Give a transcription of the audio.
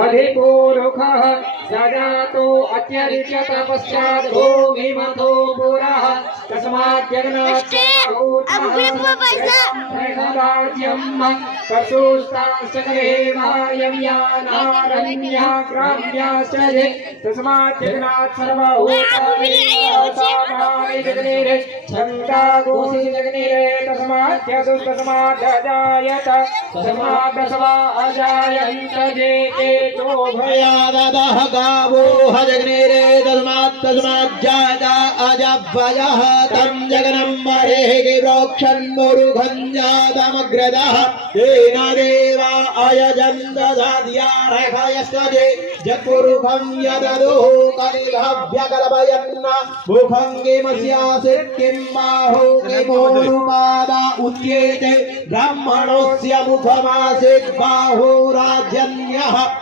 अधिपूरुखः सजातो अत्यरिच्य तपश्चात् भूमिमथो पुरः तस्मात् जगन्नाथ पशुस्ताश्चकलेवायव्यानारण्यः ग्राम्याश्च ये तस्मात् जगन्नाथ सर्वभूतानि छन्दागोषि जगनीरे तस्मात् तस्मात् अजायत तस्मात् दशवा अजायन्त जे केतो भयादः गावो हजग्नेरे तस्मात् जाता अजभयः तं जगनं मरेहि प्रोक्षन्मुरुघं जातमग्रदः तेन देवा अयजन्त दद्यार्हयस्तजे जपुरुखं यददुः कलिभव्यकल्पयन्न मुखङ्गिमस्यासित् किं बाहो किमोनुपादा उच्येते ब्राह्मणोऽस्य मुखमासीत् बाहुराजन्यः